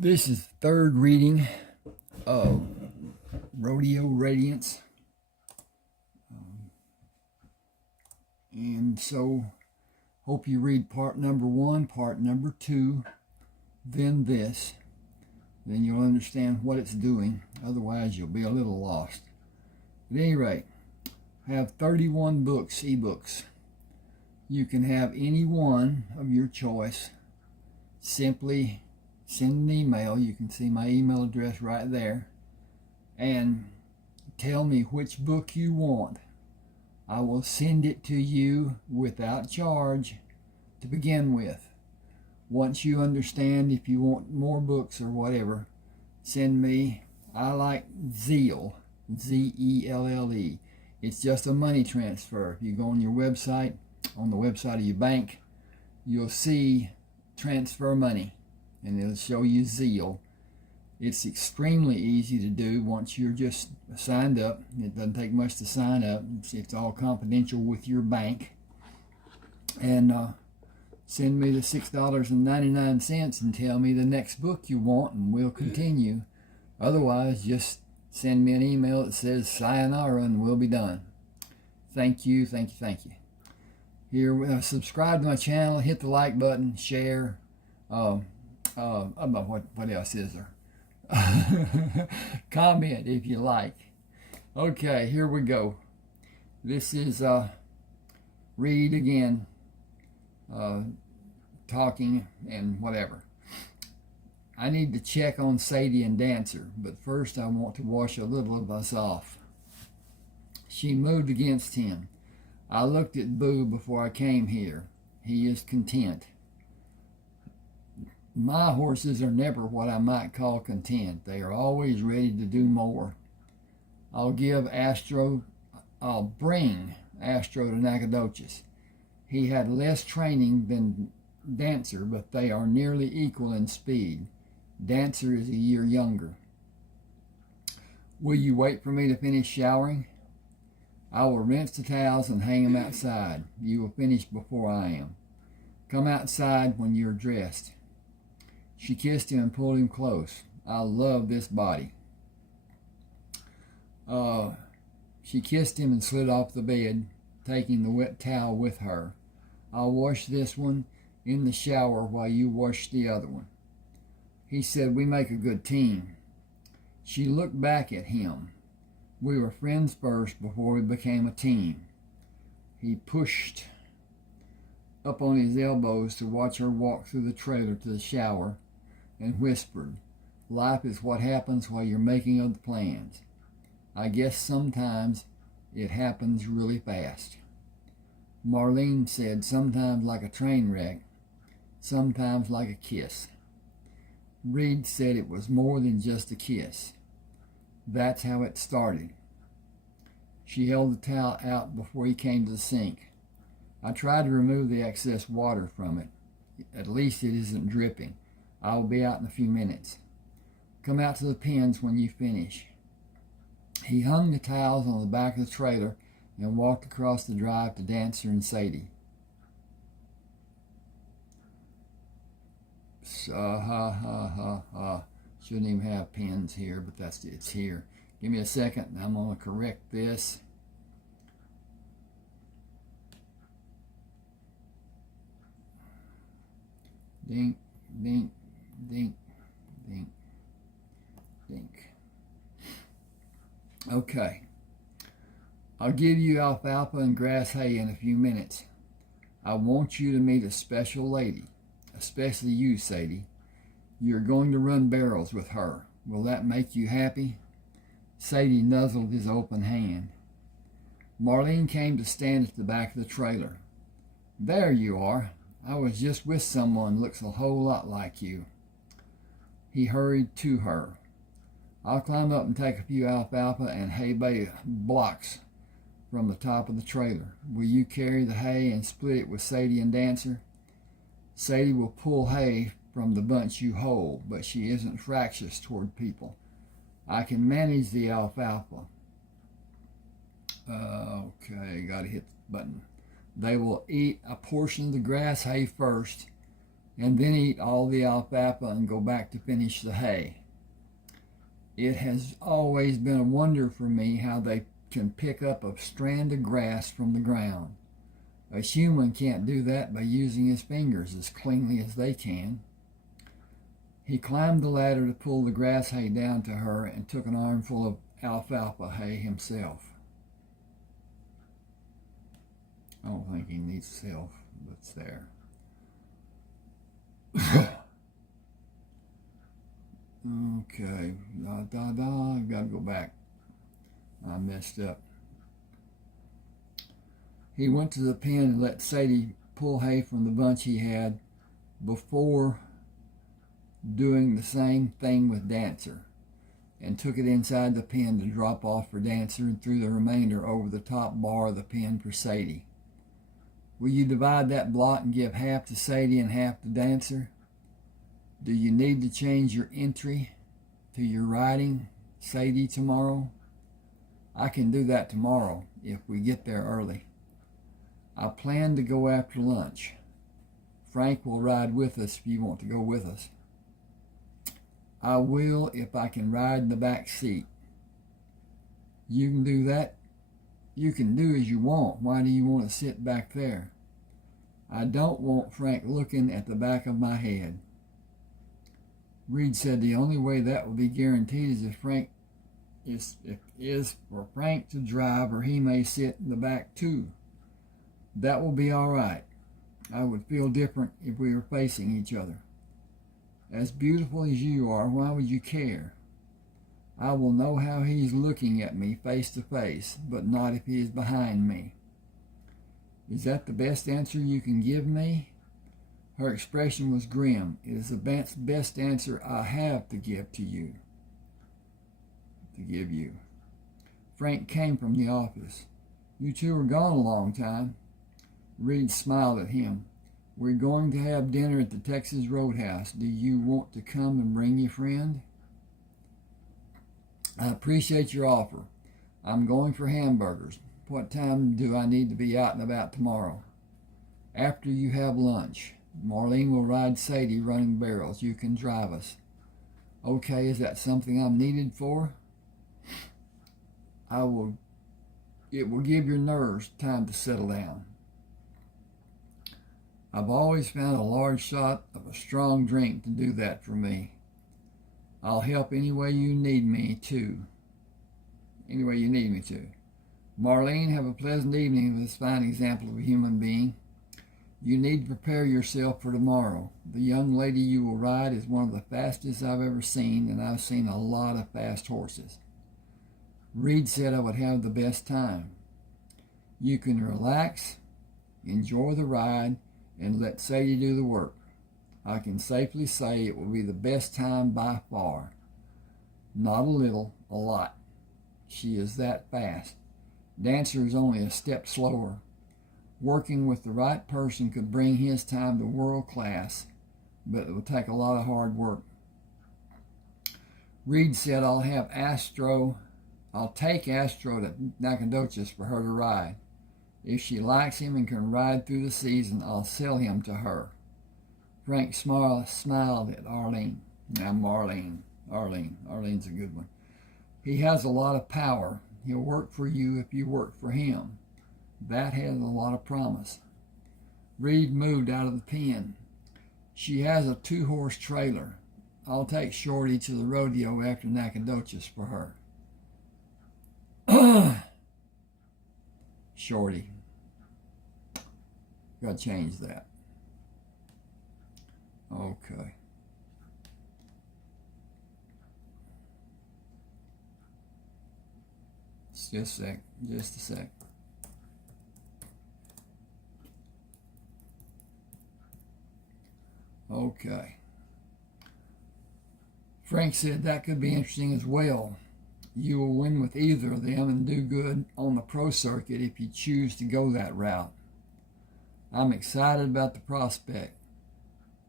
This is the third reading of Rodeo Radiance. And so, hope you read part number 1, part number 2, then this. Then you'll understand what it's doing. Otherwise, you'll be a little lost. At any rate, I have 31 books, eBooks. You can have any one of your choice. Simply send an email. You can see my email address right there. And tell me which book you want. I will send it to you without charge to begin with. Once you understand, if you want more books or whatever, send me. I like Zelle, Z-E-L-L-E. It's just a money transfer. If you go on your website, on the website of your bank, you'll see transfer money, and it'll show you Zelle. It's extremely easy to do once you're just signed up. It doesn't take much to sign up. It's all confidential with your bank. And send me the $6.99 and tell me the next book you want, and we'll continue. Otherwise, just send me an email that says sayonara and we'll be done. Thank you, thank you, thank you. Here, subscribe to my channel, hit the like button, share. What else is there? Comment if you like. Okay, here we go. This is read again, talking and whatever. I need to check on Sadie and Dancer, but first I want to wash a little of us off. She moved against him. I looked at Boo before I came here. He is content. My horses are never what I might call content. They are always ready to do more. I'll bring Astro to Nacogdoches. He had less training than Dancer, but they are nearly equal in speed. Dancer is a year younger. Will you wait for me to finish showering? I will rinse the towels and hang them outside. You will finish before I am. Come outside when you're dressed. She kissed him and pulled him close. I love this body. She kissed him and slid off the bed, taking the wet towel with her. I'll wash this one in the shower while you wash the other one. He said, we make a good team. She looked back at him. We were friends first before we became a team. He pushed up on his elbows to watch her walk through the trailer to the shower and whispered, life is what happens while you're making other plans. I guess sometimes it happens really fast. Marlene said, sometimes like a train wreck, sometimes like a kiss. Reed said it was more than just a kiss. That's how it started. She held the towel out before he came to the sink. I tried to remove the excess water from it. At least it isn't dripping. I will be out in a few minutes. Come out to the pens when you finish. He hung the towels on the back of the trailer and walked across the drive to Dancer and Sadie. Shouldn't even have pens here, but it's here. Give me a second and I'm going to correct this. Dink, dink, dink, dink, dink. Okay. I'll give you alfalfa and grass hay in a few minutes. I want you to meet a special lady, especially you, Sadie. You're going to run barrels with her. Will that make you happy? Sadie nuzzled his open hand. Marlene came to stand at the back of the trailer. There you are. I was just with someone looks a whole lot like you. He hurried to her. I'll climb up and take a few alfalfa and hay bale blocks from the top of the trailer. Will you carry the hay and split it with Sadie and Dancer? Sadie will pull hay from the bunch you hold, but she isn't fractious toward people. I can manage the alfalfa. Okay, gotta hit the button. They will eat a portion of the grass hay first and then eat all the alfalfa and go back to finish the hay. It has always been a wonder for me how they can pick up a strand of grass from the ground. A human can't do that by using his fingers as cleanly as they can. He climbed the ladder to pull the grass hay down to her and took an armful of alfalfa hay himself. I don't think he needs self, but it's there. Okay, I've got to go back. I messed up. He went to the pen and let Sadie pull hay from the bunch he had before doing the same thing with Dancer, and took it inside the pen to drop off for Dancer and threw the remainder over the top bar of the pen for Sadie. Will you divide that block and give half to Sadie and half to Dancer? Do you need to change your entry to your writing, Sadie, tomorrow? I can do that tomorrow if we get there early. I plan to go after lunch. Frank will ride with us if you want to go with us. I will if I can ride in the back seat. You can do that. You can do as you want. Why do you want to sit back there? I don't want Frank looking at the back of my head. Reed said the only way that will be guaranteed is if for Frank to drive, or he may sit in the back too. That will be all right. I would feel different if we were facing each other. As beautiful as you are, why would you care? I will know how he's looking at me face to face, but not if he is behind me. Is that the best answer you can give me? Her expression was grim. It is the best answer I have to give you. Frank came from the office. You two were gone a long time. Reed smiled at him. We're going to have dinner at the Texas Roadhouse. Do you want to come and bring your friend? I appreciate your offer. I'm going for hamburgers. What time do I need to be out and about tomorrow? After you have lunch. Marlene will ride Sadie running barrels. You can drive us. Okay, is that something I'm needed for? It will give your nerves time to settle down. I've always found a large shot of a strong drink to do that for me. I'll help any way you need me to. Marlene, have a pleasant evening with this fine example of a human being. You need to prepare yourself for tomorrow. The young lady you will ride is one of the fastest I've ever seen, and I've seen a lot of fast horses. Reed said I would have the best time. You can relax, enjoy the ride, and let Sadie do the work. I can safely say it will be the best time by far. Not a little, a lot. She is that fast. Dancer is only a step slower. Working with the right person could bring his time to world class, but it will take a lot of hard work. Reed said I'll take Astro to Nacogdoches for her to ride. If she likes him and can ride through the season, I'll sell him to her. Frank smiled at Arlene. Now Arlene's a good one. He has a lot of power. He'll work for you if you work for him. That has a lot of promise. Reed moved out of the pen. She has a 2-horse trailer. I'll take Shorty to the rodeo after Nacogdoches for her. Shorty. Got to change that. Okay. Just a sec. Okay. Frank said that could be interesting as well. You will win with either of them and do good on the pro circuit if you choose to go that route. I'm excited about the prospect,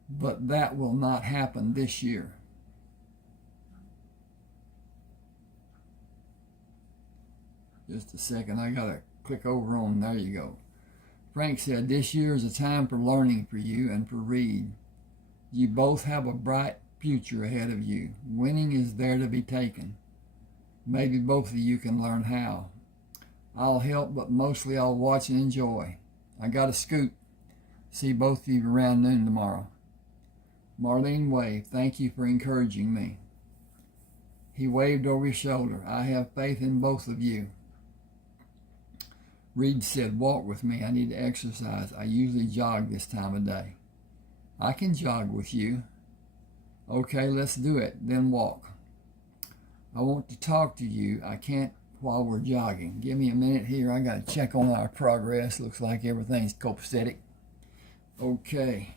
but that will not happen this year. Just a second, I gotta click over on, there you go. Frank said, this year is a time for learning for you and for Reed. You both have a bright future ahead of you. Winning is there to be taken. Maybe both of you can learn how. I'll help, but mostly I'll watch and enjoy. I got to scoot. See both of you around noon tomorrow. Marlene waved. Thank you for encouraging me. He waved over his shoulder. I have faith in both of you. Reed said, walk with me. I need to exercise. I usually jog this time of day. I can jog with you. Okay, let's do it. Then walk. I want to talk to you. I can't while we're jogging. Give me a minute here. I got to check on our progress. Looks like everything's copacetic. Okay.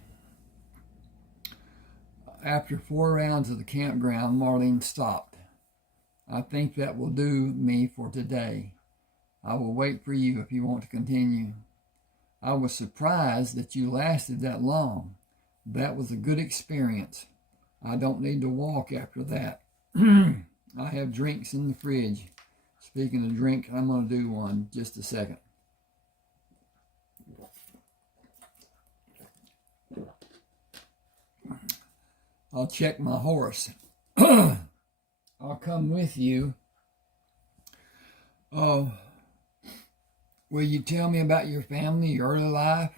After 4 rounds of the campground, Marlene stopped. I think that will do me for today. I will wait for you if you want to continue. I was surprised that you lasted that long. That was a good experience. I don't need to walk after that. I have drinks in the fridge. Speaking of drink, I'm going to do one just a second. I'll check my horse. I'll come with you. Will you tell me about your family, your early life?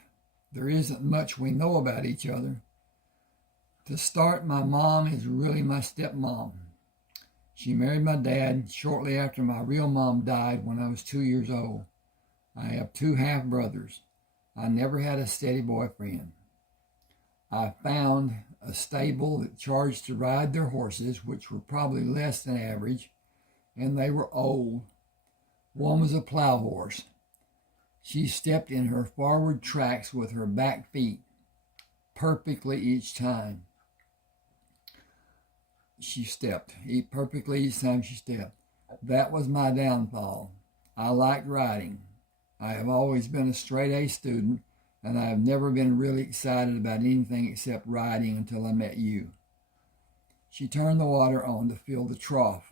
There isn't much we know about each other. To start, my mom is really my stepmom. She married my dad shortly after my real mom died when I was 2 years old. I have 2 half-brothers. I never had a steady boyfriend. I found a stable that charged to ride their horses, which were probably less than average, and they were old. One was a plow horse. She stepped in her forward tracks with her back feet perfectly each time she stepped. Perfectly each time she stepped. That was my downfall. I liked riding. I have always been a straight-A student, and I have never been really excited about anything except riding until I met you. She turned the water on to fill the trough.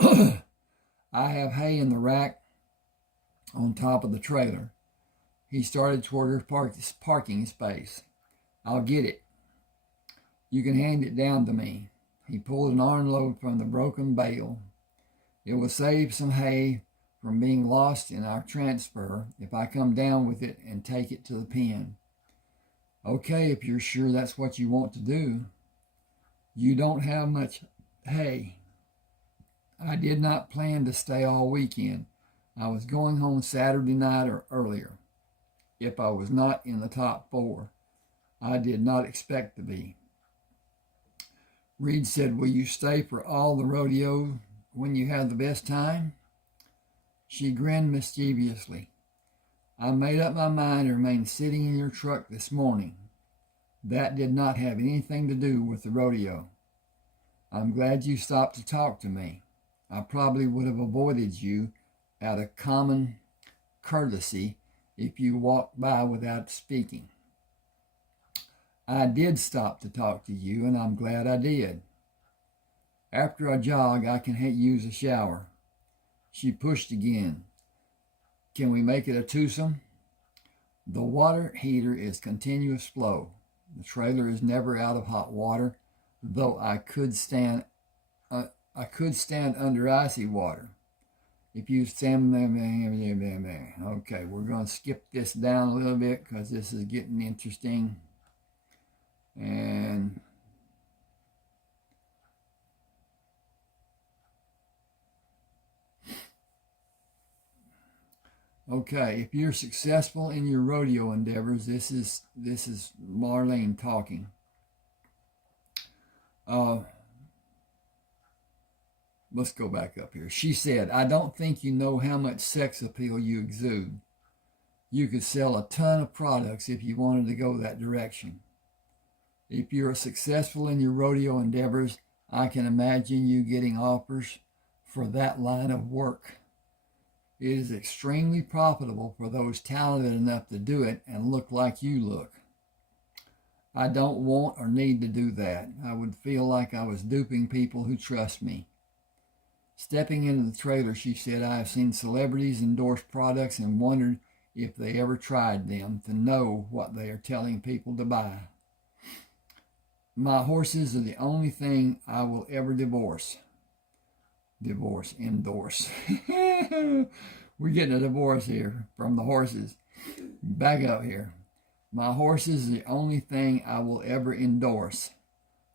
I have hay in the rack on top of the trailer. He started toward her parking space. I'll get it. You can hand it down to me. He pulled an armload from the broken bale. It will save some hay from being lost in our transfer if I come down with it and take it to the pen. Okay, if you're sure that's what you want to do. You don't have much hay. I did not plan to stay all weekend. I was going home Saturday night or earlier, if I was not in the top 4. I did not expect to be. Reed said, will you stay for all the rodeo when you have the best time? She grinned mischievously. I made up my mind to remain sitting in your truck this morning. That did not have anything to do with the rodeo. I'm glad you stopped to talk to me. I probably would have avoided you out of common courtesy if you walked by without speaking. I did stop to talk to you, and I'm glad I did. After I jog, I can use a shower. She pushed again. Can we make it a twosome? The water heater is continuous flow. The trailer is never out of hot water, though I could stand under icy water. If you stand there, okay, we're going to skip this down a little bit because this is getting interesting. And okay, if you're successful in your rodeo endeavors, this is Marlene talking. Let's go back up here. She said, I don't think you know how much sex appeal you exude. You could sell a ton of products if you wanted to go that direction. If you're successful in your rodeo endeavors, I can imagine you getting offers for that line of work. It is extremely profitable for those talented enough to do it and look like you look. I don't want or need to do that. I would feel like I was duping people who trust me. Stepping into the trailer, she said, I have seen celebrities endorse products and wondered if they ever tried them to know what they are telling people to buy. My horses are the only thing I will ever divorce. Endorse. We're getting a divorce here from the horses. Back up here. My horses are the only thing I will ever endorse,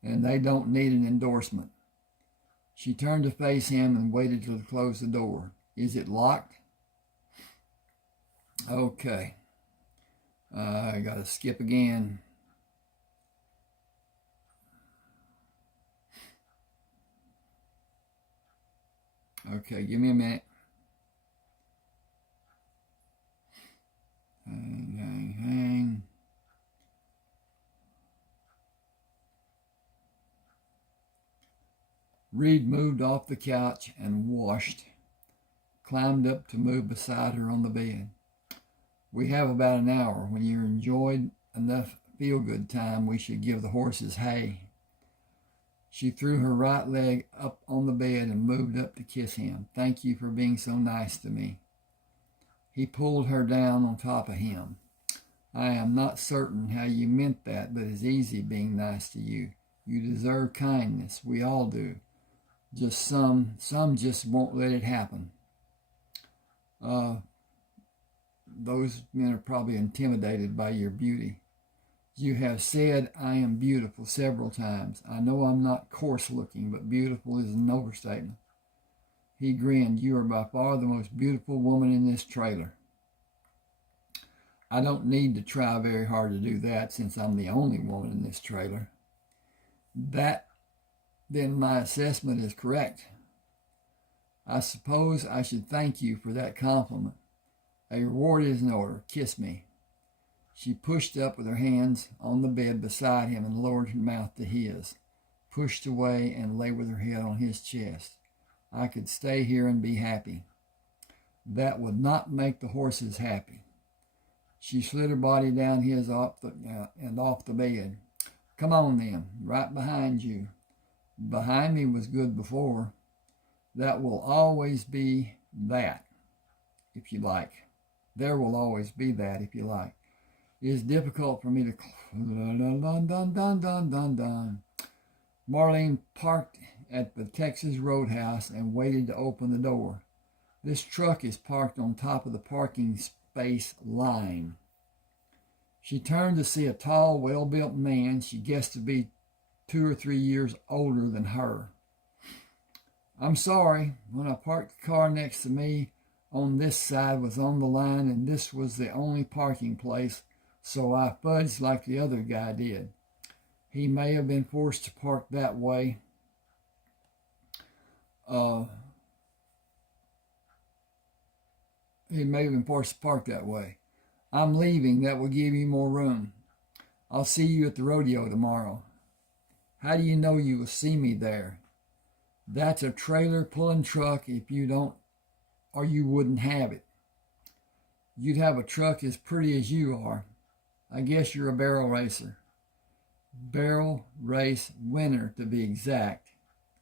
and they don't need an endorsement. She turned to face him and waited till he closed the door. Is it locked? Okay. I got to skip again. Okay, give me a minute. Hang. Reed moved off the couch and washed, climbed up to move beside her on the bed. We have about an hour. When you're enjoyed enough feel-good time, we should give the horses hay. She threw her right leg up on the bed and moved up to kiss him. Thank you for being so nice to me. He pulled her down on top of him. I am not certain how you meant that, but it's easy being nice to you. You deserve kindness. We all do. Just some just won't let it happen. Those men are probably intimidated by your beauty. You have said I am beautiful several times. I know I'm not coarse looking, but beautiful is an overstatement. He grinned. You are by far the most beautiful woman in this trailer. I don't need to try very hard to do that since I'm the only woman in this trailer. Then my assessment is correct. I suppose I should thank you for that compliment. A reward is in order. Kiss me. She pushed up with her hands on the bed beside him and lowered her mouth to his, pushed away and lay with her head on his chest. I could stay here and be happy. That would not make the horses happy. She slid her body down his off the bed. Come on then, right behind you. Behind me was good before. That will always be that, if you like. There will always be that, if you like. It is difficult for me to... Marlene parked at the Texas Roadhouse and waited to open the door. This truck is parked on top of the parking space line. She turned to see a tall, well-built man she guessed to be 2 or 3 years older than her. I'm sorry, when I parked the car next to me on this side was on the line and this was the only parking place, so I fudged like the other guy did. He may have been forced to park that way. I'm leaving. That will give you more room. I'll see you at the rodeo tomorrow. How do you know you will see me there? That's a trailer pulling truck. If you don't, or you wouldn't have it. You'd have a truck as pretty as you are. I guess you're a barrel racer. Barrel race winner, to be exact.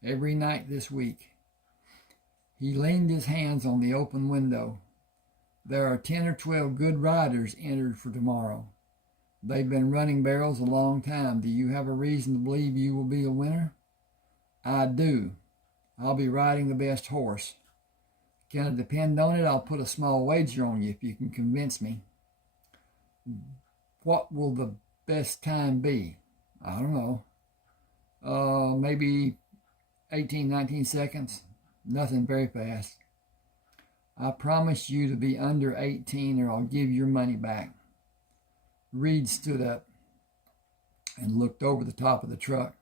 Every night this week. He leaned his hands on the open window. There are 10 or 12 good riders entered for tomorrow. They've been running barrels a long time. Do you have a reason to believe you will be a winner? I do. I'll be riding the best horse. Can I depend on it? I'll put a small wager on you if you can convince me. What will the best time be? I don't know. Maybe 18, 19 seconds. Nothing very fast. I promise you to be under 18 or I'll give your money back. Reed stood up and looked over the top of the truck.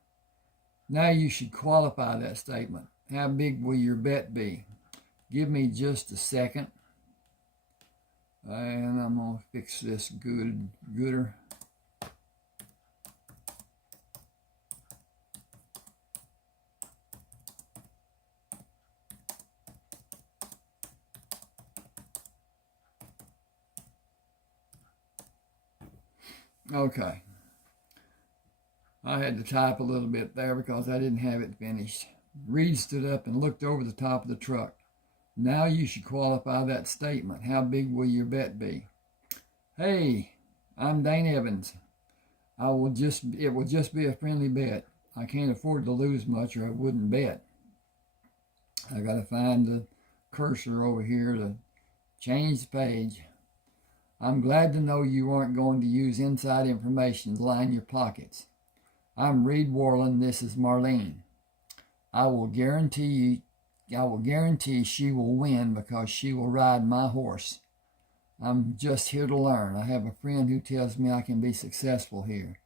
Now you should qualify that statement. How big will your bet be? Give me just a second. And I'm going to fix this gooder. Okay. I had to type a little bit there because I didn't have it finished. Reed stood up and looked over the top of the truck. Now you should qualify that statement. How big will your bet be? Hey, I'm Dane Evans. It will just be a friendly bet. I can't afford to lose much or I wouldn't bet. I got to find the cursor over here to change the page. I'm glad to know you aren't going to use inside information to line your pockets. I'm Reed Worlan. This is Marlene. I will guarantee she will win because she will ride my horse. I'm just here to learn. I have a friend who tells me I can be successful here.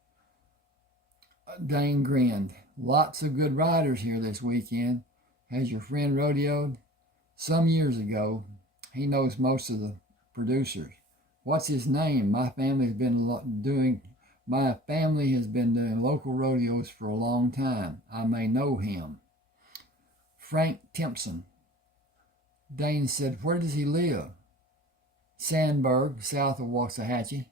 Dane grinned. Lots of good riders here this weekend. Has your friend rodeoed? Some years ago. He knows most of the producers. What's his name? My family has been doing local rodeos for a long time. I may know him. Frank Timpson. Dane said, where does he live? Sandburg, south of Waxahachie.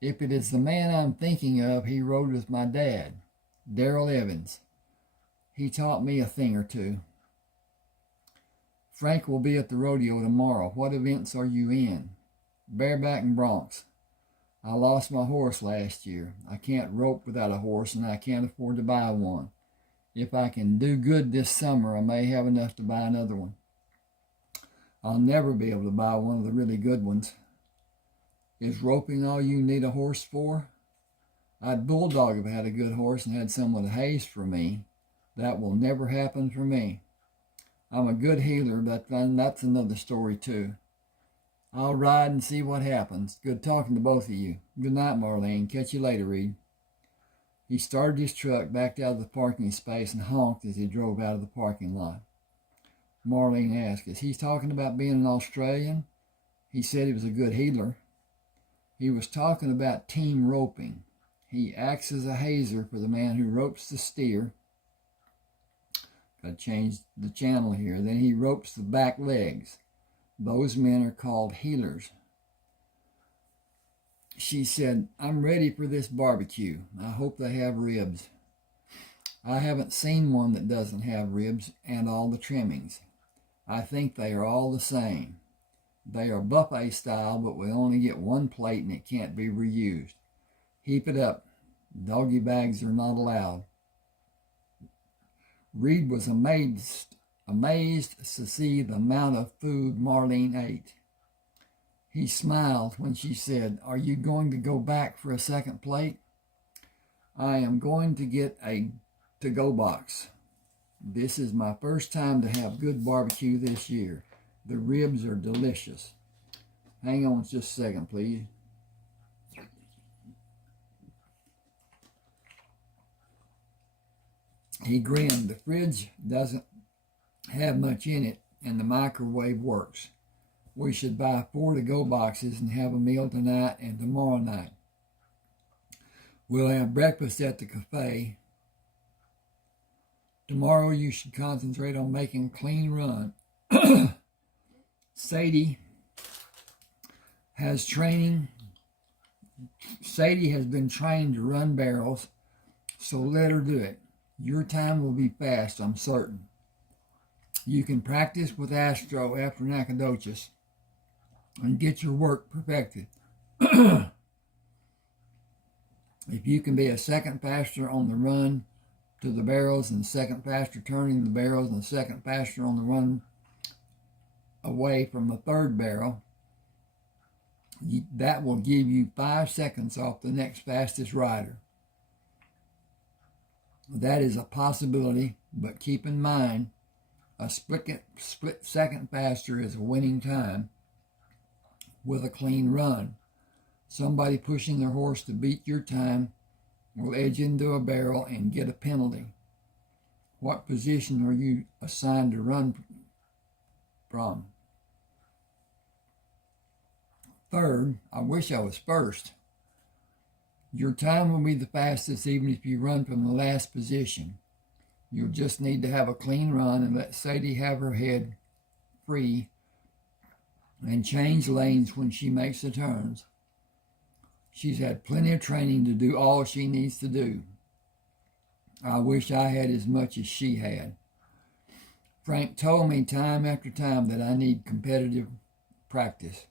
If it is the man I'm thinking of, he rode with my dad, Darrell Evans. He taught me a thing or two. Frank will be at the rodeo tomorrow. What events are you in? Bareback and broncs. I lost my horse last year. I can't rope without a horse, and I can't afford to buy one. If I can do good this summer, I may have enough to buy another one. I'll never be able to buy one of the really good ones. Is roping all you need a horse for? I'd bulldog if I had a good horse and had someone to haze for me. That will never happen for me. I'm a good healer, but that's another story too. I'll ride and see what happens. Good talking to both of you. Good night, Marlene. Catch you later, Reed. He started his truck, backed out of the parking space, and honked as he drove out of the parking lot. Marlene asked, is he talking about being an Australian? He said he was a good healer. He was talking about team roping. He acts as a hazer for the man who ropes the steer. Got to change the channel here. Then he ropes the back legs. Those men are called healers. She said, I'm ready for this barbecue. I hope they have ribs. I haven't seen one that doesn't have ribs and all the trimmings. I think they are all the same. They are buffet style, but we only get one plate and it can't be reused. Heap it up. Doggy bags are not allowed. Reed was amazed to see the amount of food Marlene ate. He smiled when she said, are you going to go back for a second plate? I am going to get a to-go box. This is my first time to have good barbecue this year. The ribs are delicious. Hang on just a second, please. He grinned. The fridge doesn't have much in it, and the microwave works. We should buy 4 to-go boxes and have a meal tonight and tomorrow night. We'll have breakfast at the cafe. Tomorrow you should concentrate on making a clean run. Sadie has been trained to run barrels, so let her do it. Your time will be fast, I'm certain. You can practice with Astro after Nacogdoches and get your work perfected. If you can be a second faster on the run to the barrels and second faster turning the barrels and second faster on the run away from the third barrel, that will give you 5 seconds off the next fastest rider. That is a possibility, but keep in mind, a split second faster is a winning time with a clean run. Somebody pushing their horse to beat your time will edge into a barrel and get a penalty. What position are you assigned to run from? Third, I wish I was first. Your time will be the fastest even if you run from the last position. You'll just need to have a clean run and let Sadie have her head free and change lanes when she makes the turns. She's had plenty of training to do all she needs to do. I wish I had as much as she had. Frank told me time after time that I need competitive practice.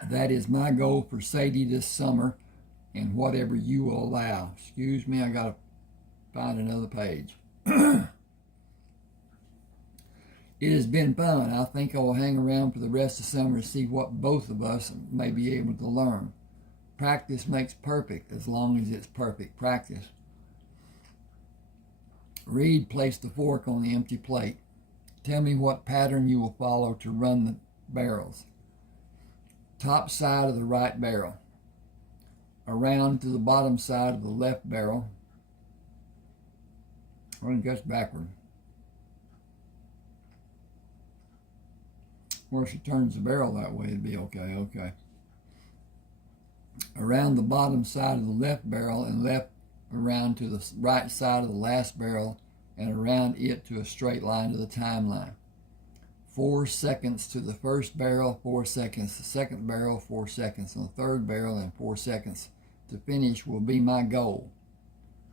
That is my goal for Sadie this summer and whatever you will allow. Excuse me, I got to find another page. It has been fun. I think I will hang around for the rest of summer to see what both of us may be able to learn. Practice makes perfect as long as it's perfect practice. Reed placed the fork on the empty plate. Tell me what pattern you will follow to run the barrels. Top side of the right barrel. Around to the bottom side of the left barrel. I think that's backward. Or if she turns the barrel that way, it'd be okay. Okay. Around the bottom side of the left barrel and left around to the right side of the last barrel and around it to a straight line to the timeline. 4 seconds to the first barrel, 4 seconds to the second barrel, 4 seconds on the third barrel, and 4 seconds to finish will be my goal.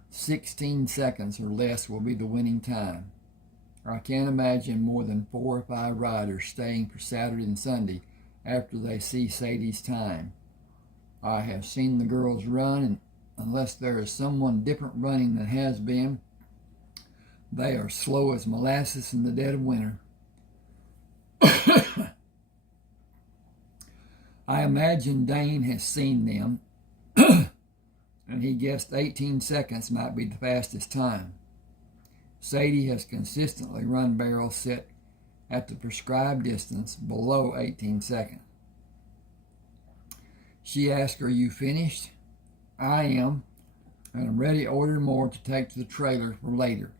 16 seconds or less will be the winning time. I can't imagine more than 4 or 5 riders staying for Saturday and Sunday after they see Sadie's time. I have seen the girls run, and unless there is someone different running than has been, they are slow as molasses in the dead of winter. I imagine Dane has seen them, and he guessed 18 seconds might be the fastest time. Sadie has consistently run barrels set at the prescribed distance below 18 seconds. She asked, "Are you finished?" "I am, and I'm ready to order more to take to the trailer for later.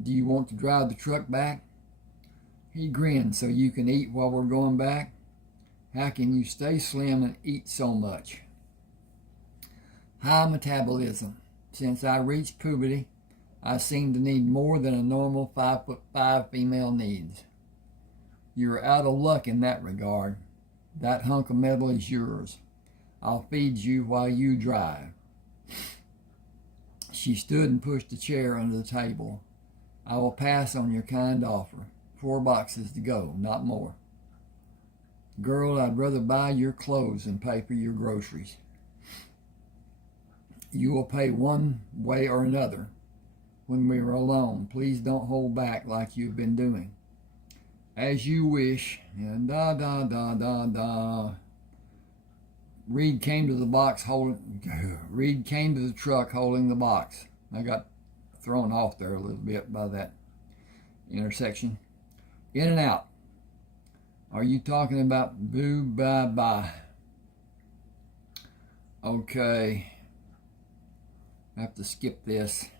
Do you want to drive the truck back?" He grinned. "So you can eat while we're going back? How can you stay slim and eat so much?" "High metabolism. Since I reached puberty, I seem to need more than a normal 5'5" female needs." "You're out of luck in that regard. That hunk of metal is yours. I'll feed you while you drive." She stood and pushed a chair under the table. "I will pass on your kind offer. 4 boxes to go, not more." "Girl, I'd rather buy your clothes than pay for your groceries." "You will pay one way or another. When we are alone, please don't hold back like you've been doing." "As you wish." And Reed came to the truck holding the box. I got thrown off there a little bit by that intersection. "In and out." "Are you talking about boo bye bye?" "Okay. I have to skip this."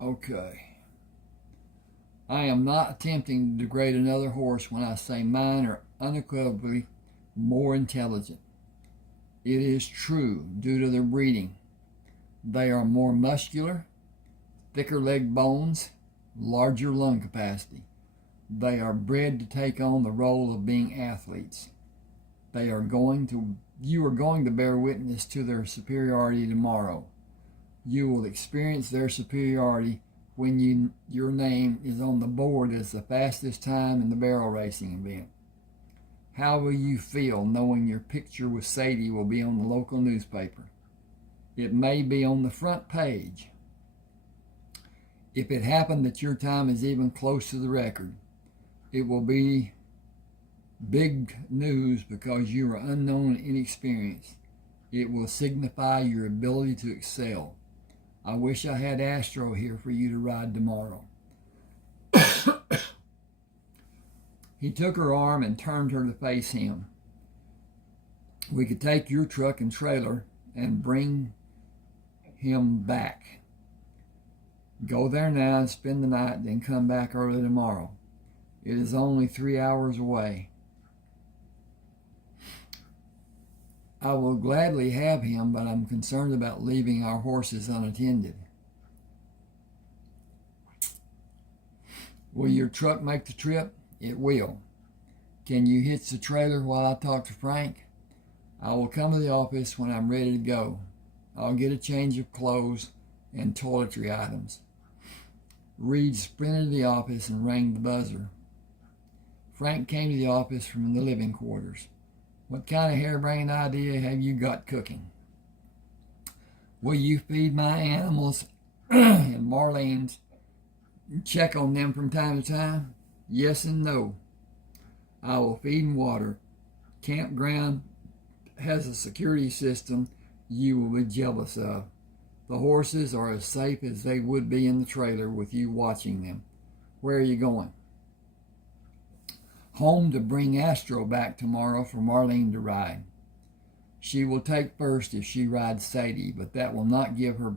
"Okay. I am not attempting to degrade another horse when I say mine are unequivocally more intelligent. It is true, due to their breeding. They are more muscular, thicker leg bones, larger lung capacity. They are bred to take on the role of being athletes. You are going to bear witness to their superiority tomorrow. You will experience their superiority when your name is on the board as the fastest time in the barrel racing event. How will you feel knowing your picture with Sadie will be on the local newspaper? It may be on the front page. If it happened that your time is even close to the record, it will be big news because you are unknown and inexperienced. It will signify your ability to excel. I wish I had Astro here for you to ride tomorrow." He took her arm and turned her to face him. "We could take your truck and trailer and bring him back. Go there now and spend the night, then come back early tomorrow. It is only 3 hours away." "I will gladly have him, but I'm concerned about leaving our horses unattended." "Will your truck make the trip?" "It will." "Can you hitch the trailer while I talk to Frank?" "I will come to the office when I'm ready to go. I'll get a change of clothes and toiletry items." Reed sprinted to the office and rang the buzzer. Frank came to the office from the living quarters. What kind of harebrained idea have you got cooking? Will you feed my animals and Marlene's and check on them from time to time? Yes and no. I will feed and water. Campground has a security system you will be jealous of. The horses are as safe as they would be in the trailer with you watching them. Where are you going? Home to bring Astro back tomorrow for Marlene to ride. She will take first if she rides Sadie, but that will not give her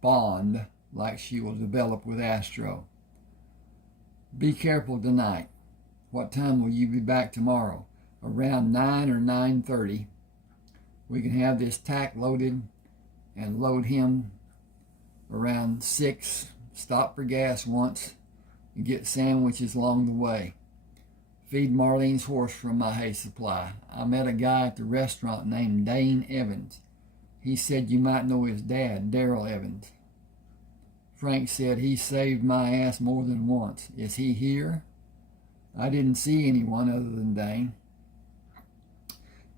bond like she will develop with Astro. Be careful tonight. What time will you be back tomorrow? Around 9 or 9:30. We can have this tack loaded and load him around 6. Stop for gas once and get sandwiches along the way. Feed Marlene's horse from my hay supply. I met a guy at the restaurant named Dane Evans. He said you might know his dad, Daryl Evans. Frank said he saved my ass more than once. Is he here? I didn't see anyone other than Dane.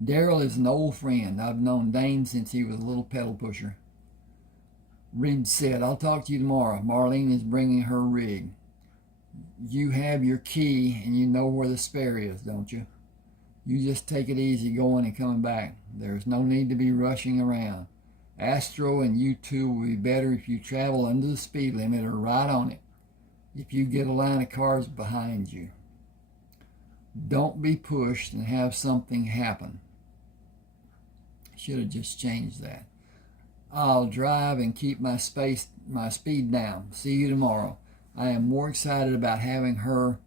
Daryl is an old friend. I've known Dane since he was a little pedal pusher. Reed said, I'll talk to you tomorrow. Marlene is bringing her rig. You have your key and you know where the spare is, don't you? You just take it easy going and coming back. There's no need to be rushing around. Astro and you two will be better if you travel under the speed limit or right on it. If you get a line of cars behind you. Don't be pushed and have something happen. Should have just changed that. I'll drive and keep my speed down. See you tomorrow. I am more excited about her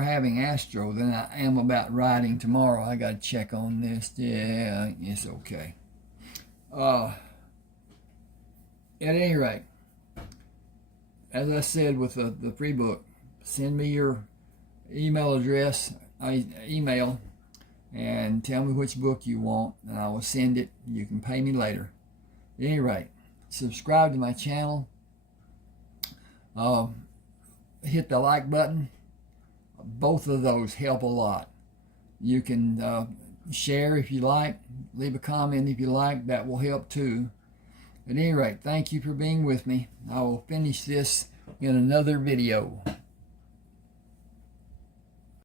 having Astro than I am about riding tomorrow. I got to check on this. Yeah, it's okay. At any rate, as I said with the free book, send me your email address, email, and tell me which book you want, and I will send it. You can pay me later. At any rate, subscribe to my channel. Hit the like button. Both of those help a lot. You can share if you like. Leave a comment if you like. That will help too. At any rate, thank you for being with me. I will finish this in another video.